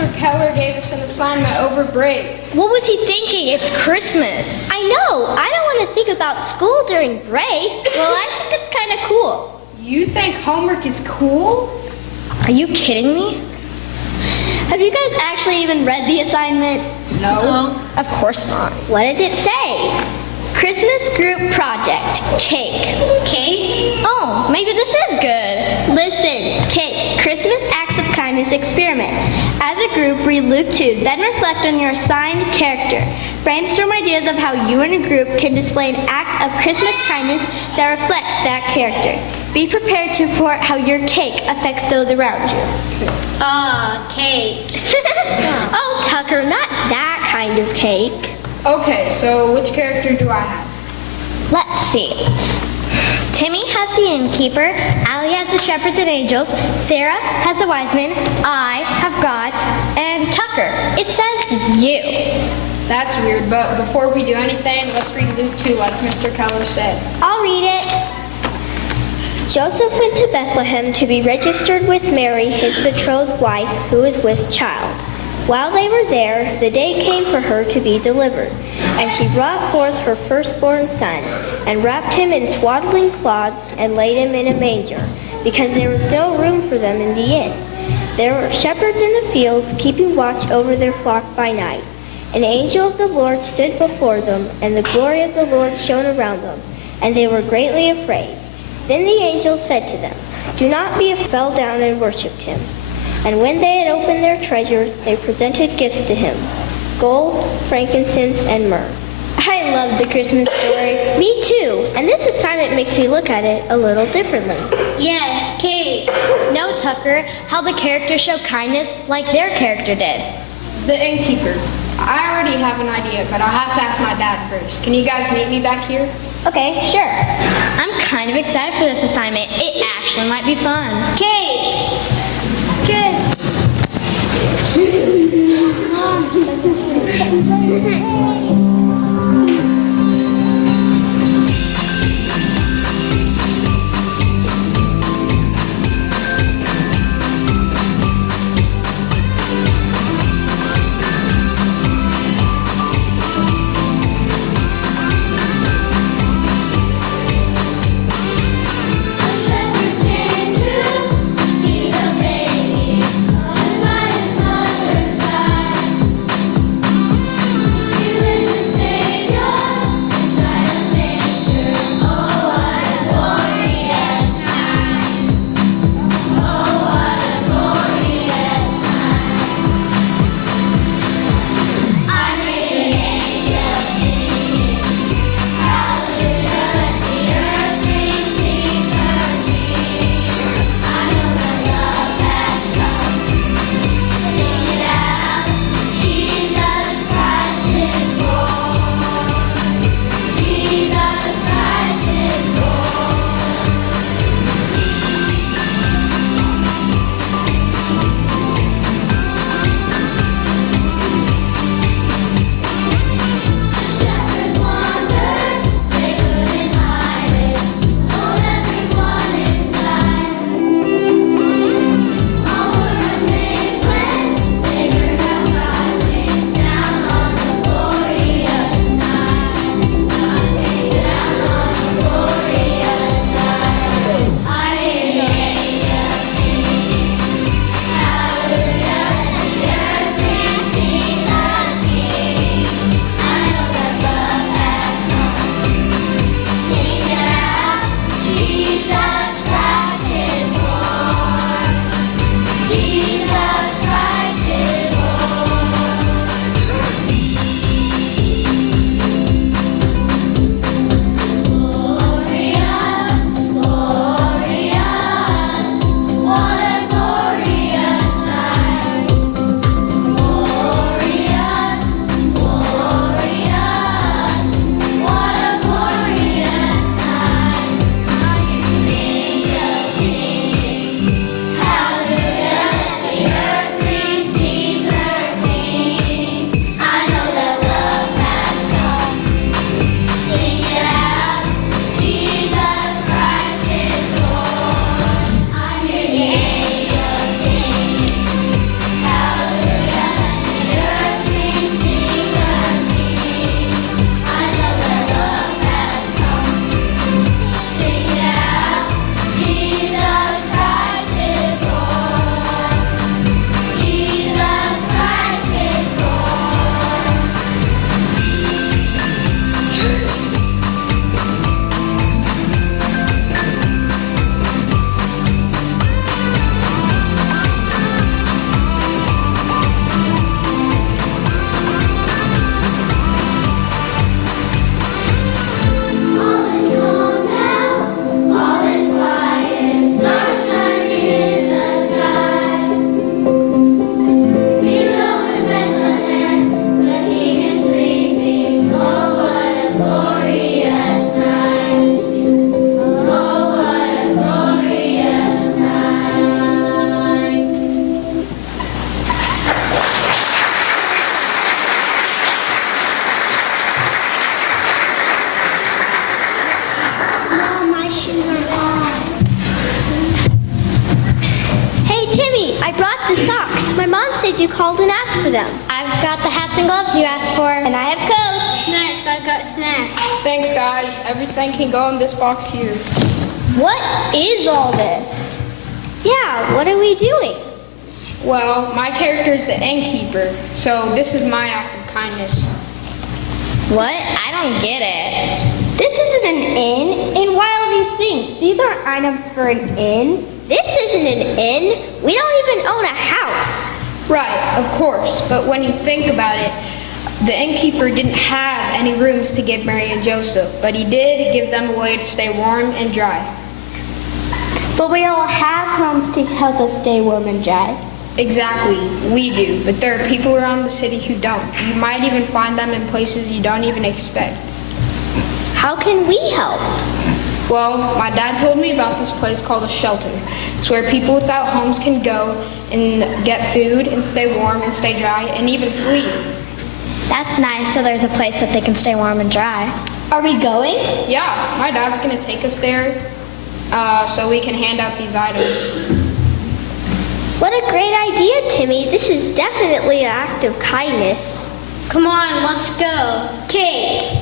Mr. Keller gave us an assignment over break. What was he thinking? It's Christmas. I know. I don't want to think about school during break. Well, I think it's kind of cool. You think homework is cool? Are you kidding me? Have you guys actually even read the assignment? No. Of course not. What does it say? Christmas group project, cake. Cake? Oh, maybe this is good. Listen, cake, Christmas acts of kindness experiment. As a group, read Luke 2, then reflect on your assigned character. Brainstorm ideas of how you and a group can display an act of Christmas kindness that reflects that character. Be prepared to report how your cake affects those around you. Cake. Oh, Tucker, not that kind of cake. Okay, so which character do I have? Let's see. Timmy has the innkeeper, Allie has the shepherds and angels, Sarah has the wise men, I have God, and Tucker, it says you. That's weird, but before we do anything, let's read Luke 2 like Mr. Keller said. I'll read it. Joseph went to Bethlehem to be registered with Mary, his betrothed wife, who was with child. While they were there, the day came for her to be delivered, and she brought forth her firstborn son, and wrapped him in swaddling cloths, and laid him in a manger, because there was no room for them in the inn. There were shepherds in the fields, keeping watch over their flock by night. An angel of the Lord stood before them, and the glory of the Lord shone around them, and they were greatly afraid. Then the angel said to them, "Do not be afraid," fell down and worshipped him. And when they had opened their treasures, they presented gifts to him, gold, frankincense, and myrrh. I love the Christmas story. Me too, and this assignment makes me look at it a little differently. Yes, cake. No, Tucker, how the characters show kindness like their character did. The innkeeper. I already have an idea, but I'll have to ask my dad first. Can you guys meet me back here? Okay, sure. I'm kind of excited for this assignment. It actually might be fun. Cake! Good. The shepherds came to Timmy, I brought the socks. My mom said you called and asked for them. I've got the hats and gloves you asked for. And I have coats. Snacks, I've got snacks. Thanks, guys. Everything can go in this box here. What is all this? Yeah, what are we doing? Well, my character is the innkeeper, so this is my act of kindness. What? I don't get it. This isn't an inn. And why all these things? These aren't items for an inn. This isn't an inn. We don't even own a house. Right, of course, but when you think about it, the innkeeper didn't have any rooms to give Mary and Joseph, but he did give them a way to stay warm and dry. But we all have homes to help us stay warm and dry. Exactly, we do, but there are people around the city who don't. You might even find them in places you don't even expect. How can we help? Well, my dad told me about this place called a shelter. It's where people without homes can go and get food and stay warm and stay dry and even sleep. That's nice, so there's a place that they can stay warm and dry. Are we going? Yeah, my dad's gonna take us there so we can hand out these items. What a great idea, Timmy. This is definitely an act of kindness. Come on, let's go. Cake.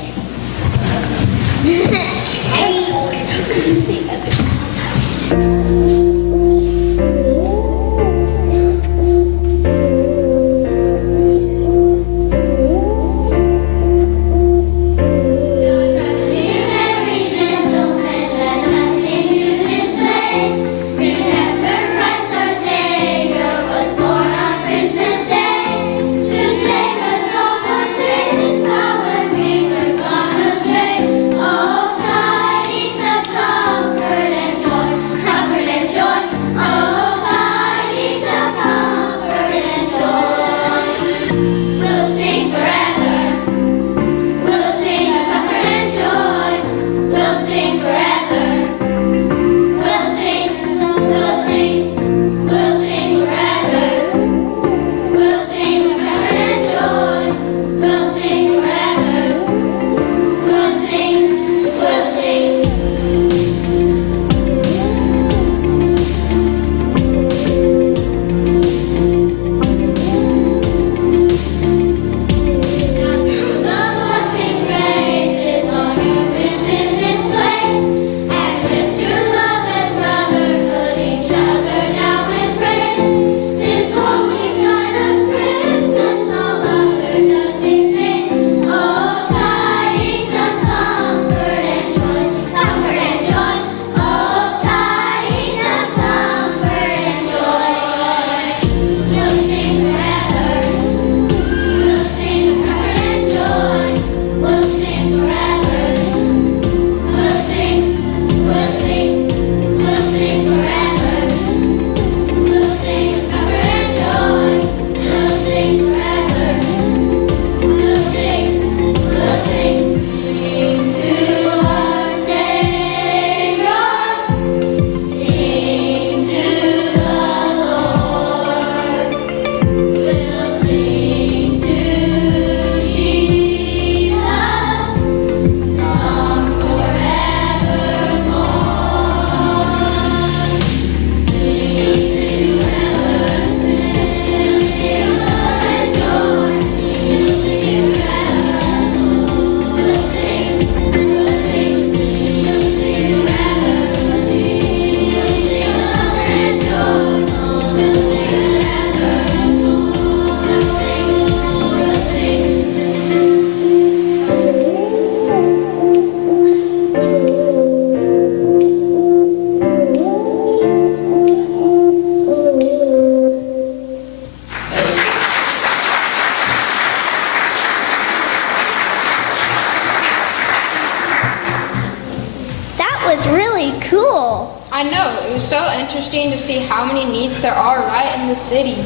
I know, it was so interesting to see how many needs there are right in the city.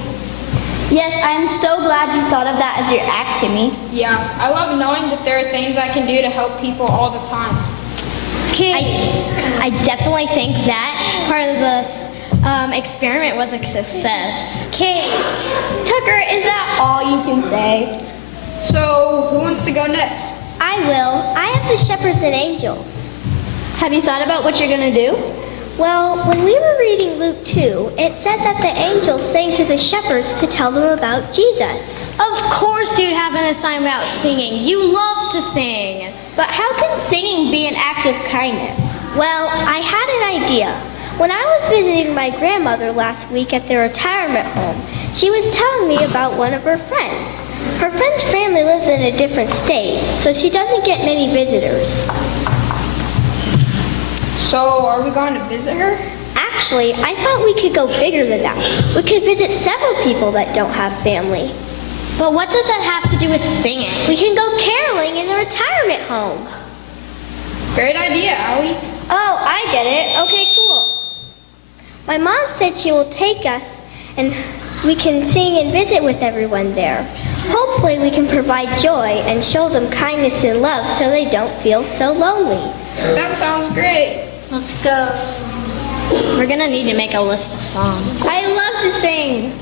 Yes, I'm so glad you thought of that as your act, Timmy. Yeah, I love knowing that there are things I can do to help people all the time. I definitely think that part of this experiment was a success. Kate, Tucker, is that all you can say? So, who wants to go next? I will. I have the shepherds and angels. Have you thought about what you're going to do? Well, when we were reading Luke 2, it said that the angels sang to the shepherds to tell them about Jesus. Of course you'd have an assignment about singing. You love to sing. But how can singing be an act of kindness? Well, I had an idea. When I was visiting my grandmother last week at their retirement home, she was telling me about one of her friends. Her friend's family lives in a different state, so she doesn't get many visitors. So, are we going to visit her? Actually, I thought we could go bigger than that. We could visit several people that don't have family. But what does that have to do with singing? We can go caroling in the retirement home. Great idea, Allie. Oh, I get it. Okay, cool. My mom said she will take us and we can sing and visit with everyone there. Hopefully we can provide joy and show them kindness and love so they don't feel so lonely. That sounds great. Let's go. We're gonna need to make a list of songs. I love to sing.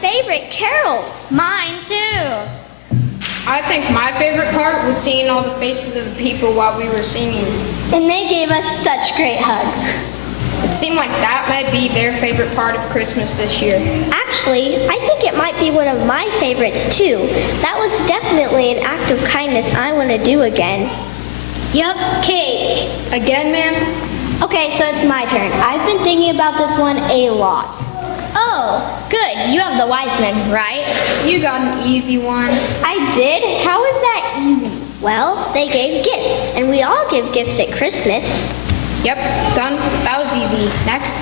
Favorite carols. Mine too. I think my favorite part was seeing all the faces of the people while we were singing. And they gave us such great hugs. It seemed like that might be their favorite part of Christmas this year. Actually, I think it might be one of my favorites too. That was definitely an act of kindness I want to do again. Yup, cake. Again, ma'am? Okay, so it's my turn. I've been thinking about this one a lot. Oh, good. You have the wise men, right? You got an easy one. I did? How is that easy? Well, they gave gifts, and we all give gifts at Christmas. Yep, done. That was easy. Next.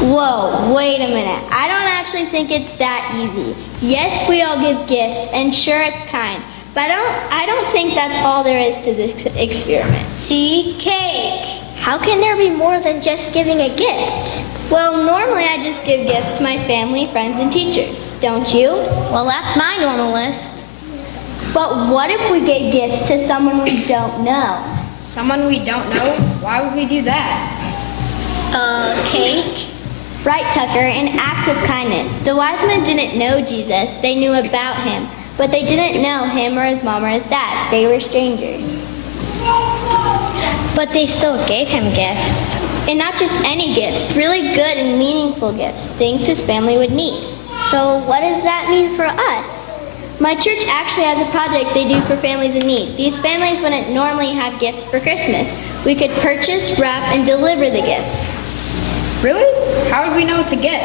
Whoa, wait a minute. I don't actually think it's that easy. Yes, we all give gifts, and sure, it's kind. But I don't think that's all there is to the experiment. See, cake. How can there be more than just giving a gift? Well, normally I just give gifts to my family, friends, and teachers. Don't you? Well, that's my normal list. But what if we gave gifts to someone we don't know? Someone we don't know? Why would we do that? Cake? Right, Tucker, an act of kindness. The wise men didn't know Jesus, they knew about him. But they didn't know him or his mom or his dad. They were strangers. But they still gave him gifts. And not just any gifts, really good and meaningful gifts, things his family would need. So what does that mean for us? My church actually has a project they do for families in need. These families wouldn't normally have gifts for Christmas. We could purchase, wrap, and deliver the gifts. Really? How would we know what to get?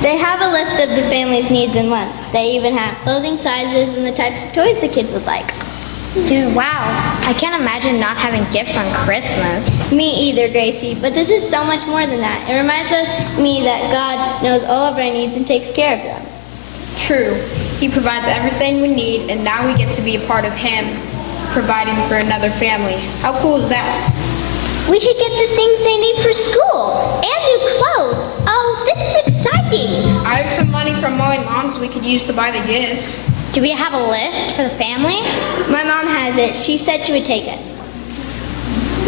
They have a list of the family's needs and wants. They even have clothing sizes and the types of toys the kids would like. Dude, wow. I can't imagine not having gifts on Christmas. Me either, Gracie. But this is so much more than that. It reminds me that God knows all of our needs and takes care of them. True. He provides everything we need, and now we get to be a part of him providing for another family. How cool is that? We could get the things they need for school and new clothes. Oh, this is exciting. I have some money from mowing lawns we could use to buy the gifts. Do we have a list for the family? My mom has it. She said she would take us.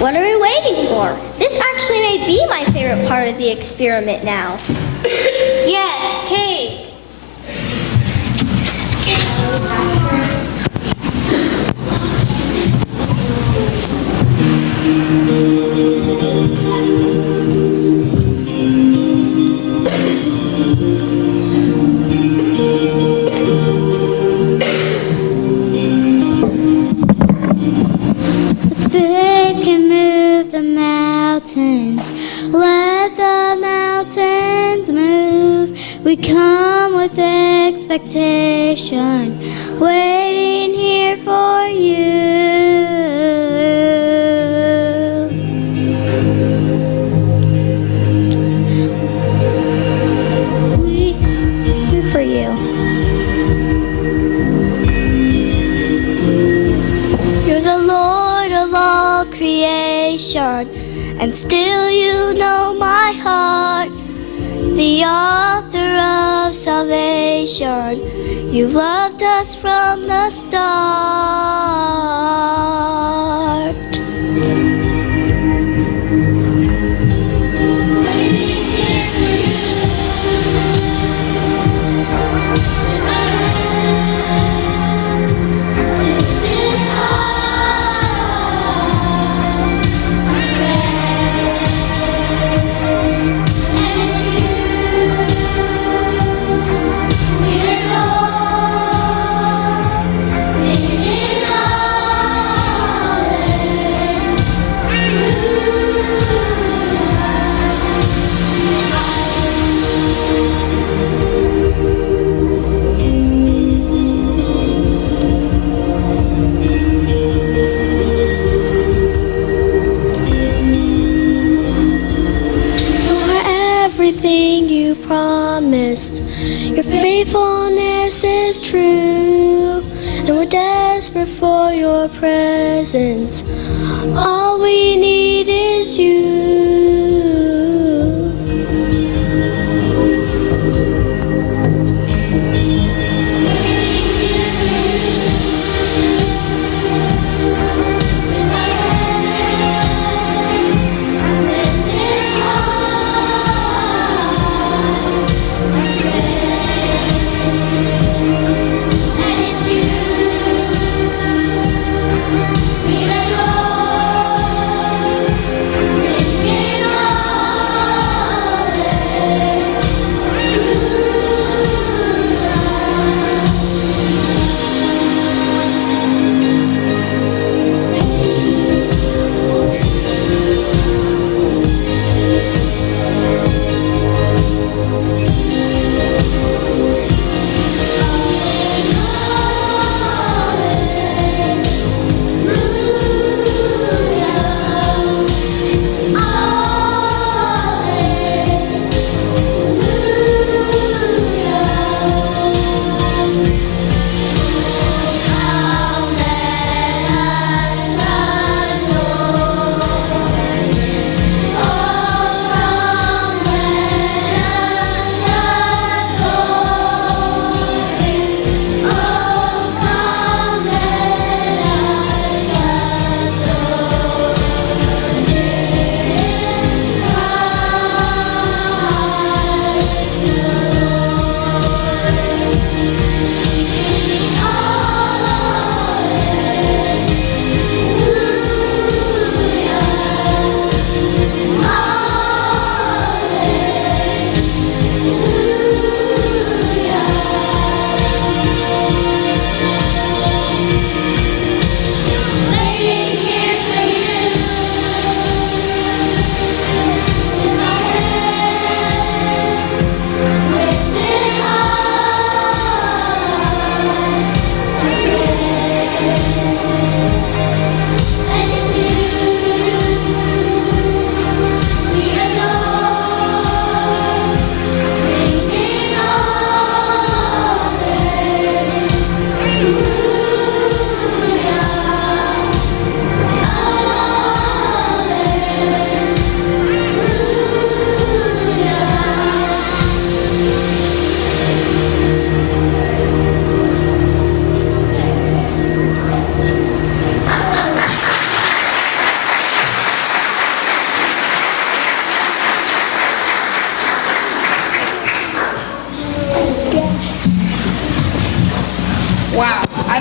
What are we waiting for? This actually may be my favorite part of the experiment now. Yes, cake. Faith can move the mountains. Let the mountains move. We come with expectation, waiting here for you. We here for you. You're the Lord of all creation, and still you know my heart. The author of salvation, you've loved us from the start. Everything you promised, your faithfulness is true, and we're desperate for your presence. All we need is you.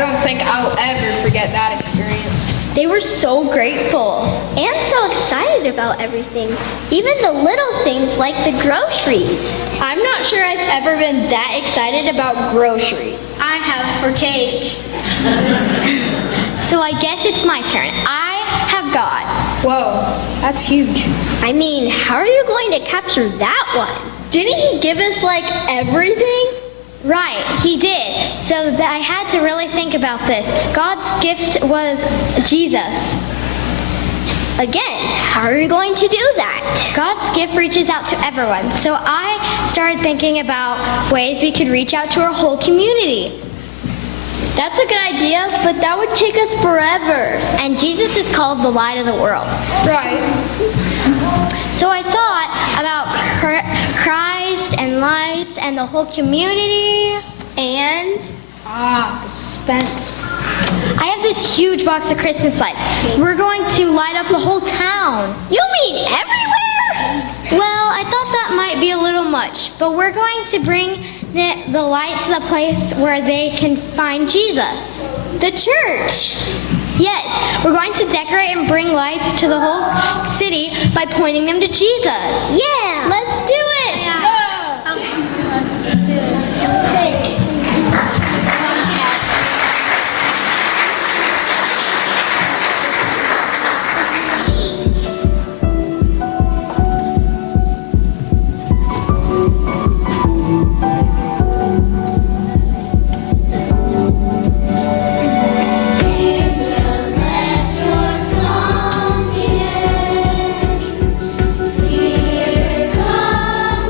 don't think I'll ever forget that experience. They were so grateful. And so excited about everything, even the little things like the groceries. I'm not sure I've ever been that excited about groceries. I have for cake. So I guess it's my turn. I have God. Whoa, that's huge. I mean, how are you going to capture that one? Didn't he give us like everything? Right, he did. So I had to really think about this. God's gift was Jesus. Again, how are you going to do that? God's gift reaches out to everyone. So I started thinking about ways we could reach out to our whole community. That's a good idea, but that would take us forever. And Jesus is called the light of the world. Right. So I thought about Christ and lights and the whole community. And The suspense. I have this huge box of Christmas lights. We're going to light up the whole town. You mean everywhere? Well, I thought that might be a little much, but we're going to bring the lights to the place where they can find Jesus. The church. Yes, we're going to decorate and bring lights to the whole city by pointing them to Jesus. Yeah. Let's do it. Here comes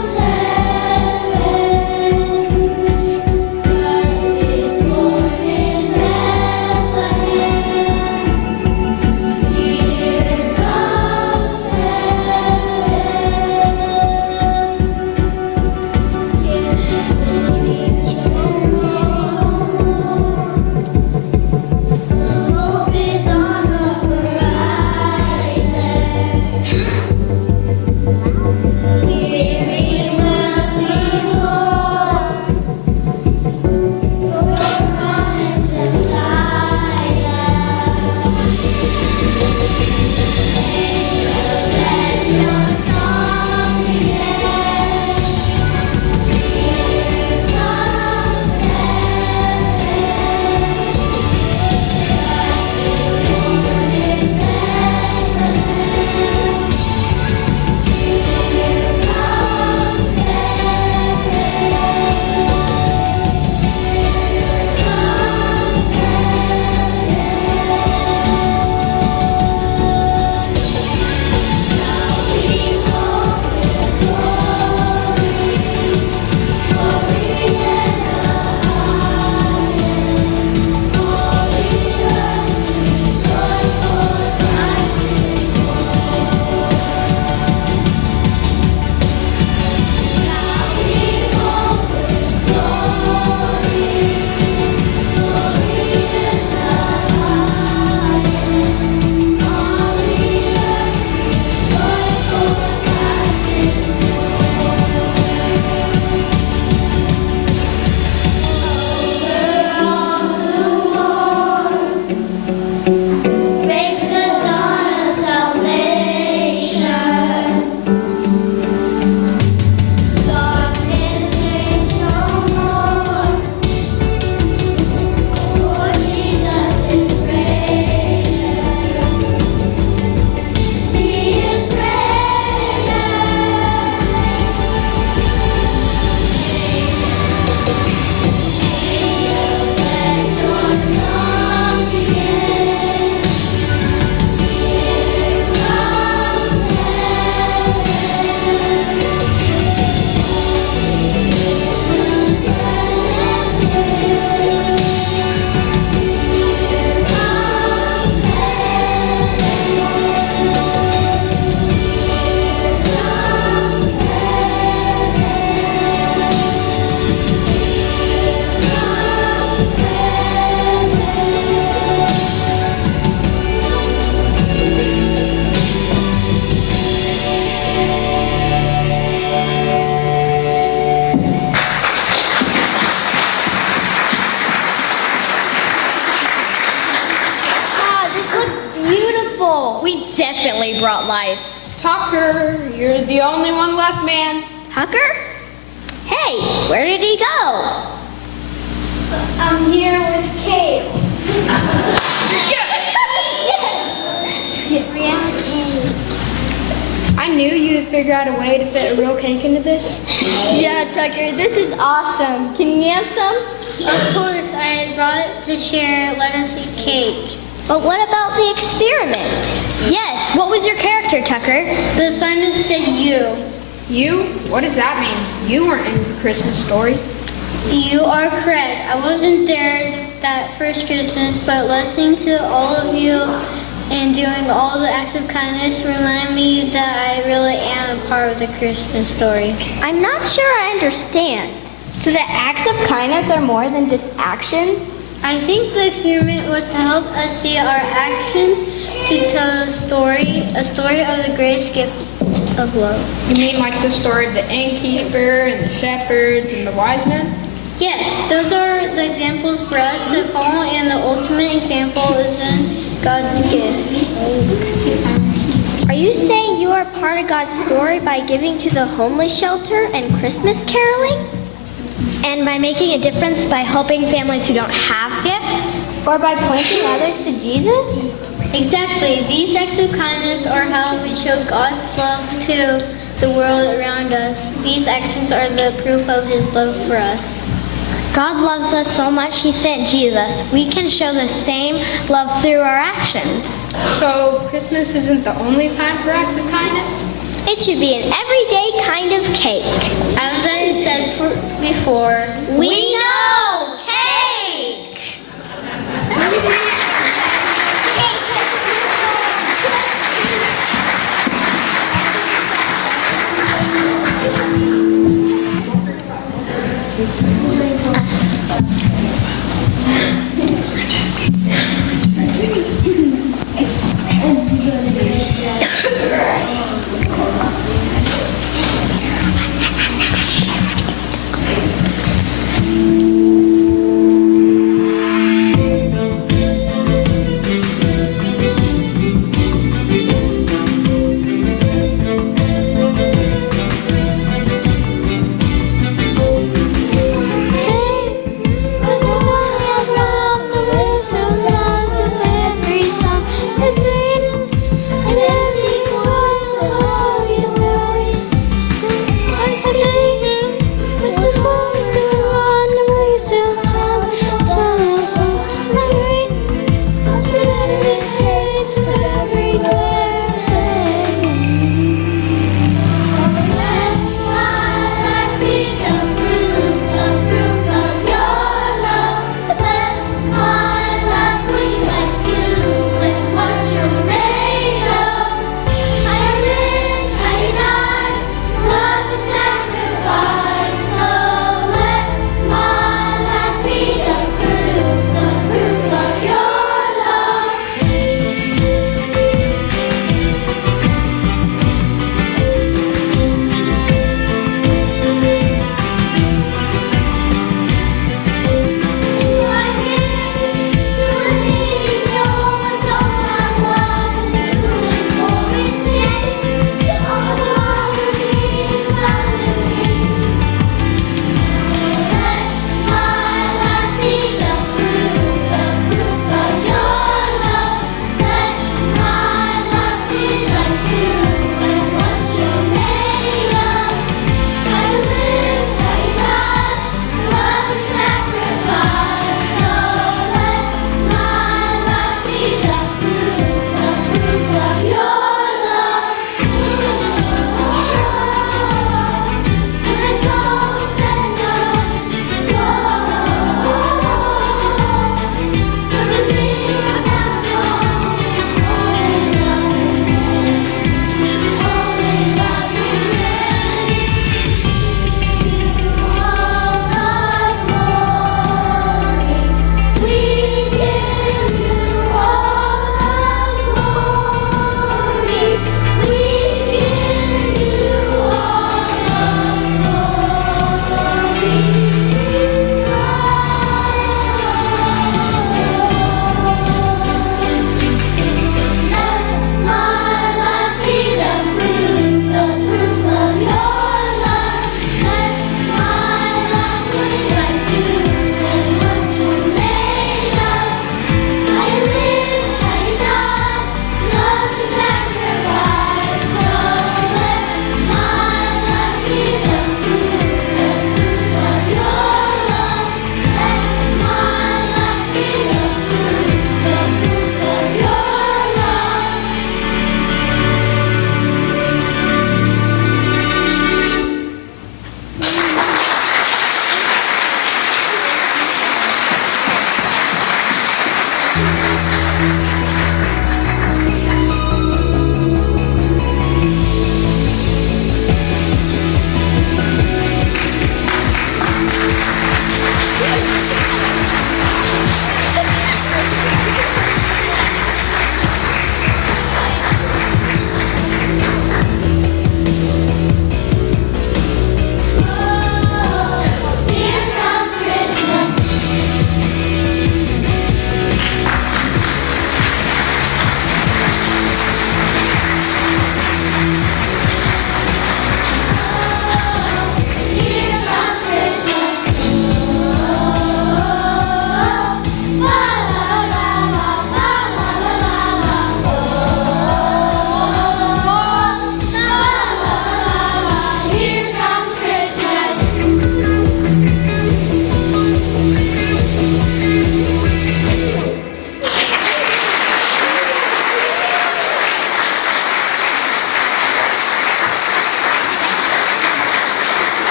brought lights. Tucker, you're the only one left, man. Tucker? Hey, where did he go? I'm here with Kate. I knew you'd figure out a way to fit a real cake into this. Yeah, Tucker, this is awesome. Can we have some? Of course, I brought it to share. Let us eat cake. But what about the experiment? Yes, what was your character, Tucker? The assignment said you. You? What does that mean? You weren't in the Christmas story. You are correct. I wasn't there that first Christmas, but listening to all of you and doing all the acts of kindness remind me that I really am a part of the Christmas story. I'm not sure I understand. So the acts of kindness are more than just actions? I think the experiment was to help us see our actions to tell a story of the greatest gift of love. You mean like the story of the innkeeper and the shepherds and the wise men? Yes, those are the examples for us to follow, and the ultimate example is in God's gift. Are you saying you are part of God's story by giving to the homeless shelter and Christmas caroling? And by making a difference by helping families who don't have gifts? Or by pointing others to Jesus? Exactly. These acts of kindness are how we show God's love to the world around us. These actions are the proof of His love for us. God loves us so much He sent Jesus. We can show the same love through our actions. So Christmas isn't the only time for acts of kindness? It should be an everyday kind of cake. As I said before, We know cake! Take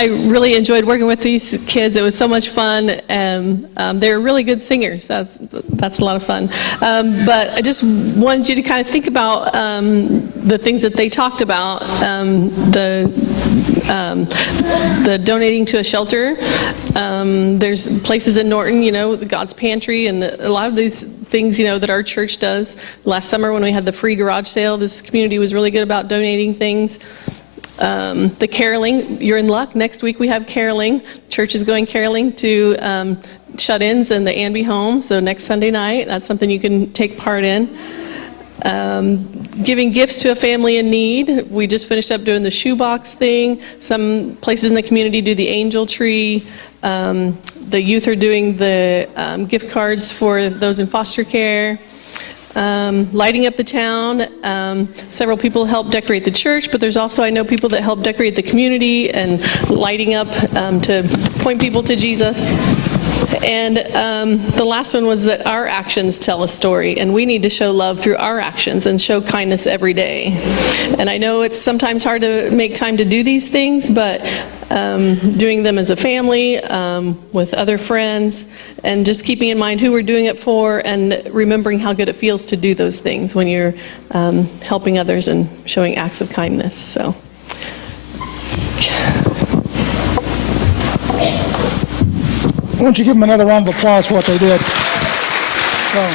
I really enjoyed working with these kids. It was so much fun, and they're really good singers. That's a lot of fun. But I just wanted you to kind of think about the things that they talked about, the donating to a shelter. There's places in Norton, the God's Pantry, and a lot of these things, that our church does. Last summer when we had the free garage sale, this community was really good about donating things. The caroling, you're in luck. Next week we have caroling. Church is going caroling to shut-ins in the Anby home. So next Sunday night, that's something you can take part in. Giving gifts to a family in need. We just finished up doing the shoebox thing. Some places in the community do the angel tree. The youth are doing the gift cards for those in foster care. Lighting up the town. Several people help decorate the church, but there's also, I know, people that help decorate the community and lighting up to point people to Jesus. And the last one was that our actions tell a story, and we need to show love through our actions and show kindness every day. And I know it's sometimes hard to make time to do these things, but doing them as a family, with other friends, and just keeping in mind who we're doing it for, and remembering how good it feels to do those things when you're helping others and showing acts of kindness. So. Why don't you give them another round of applause for what they did? So.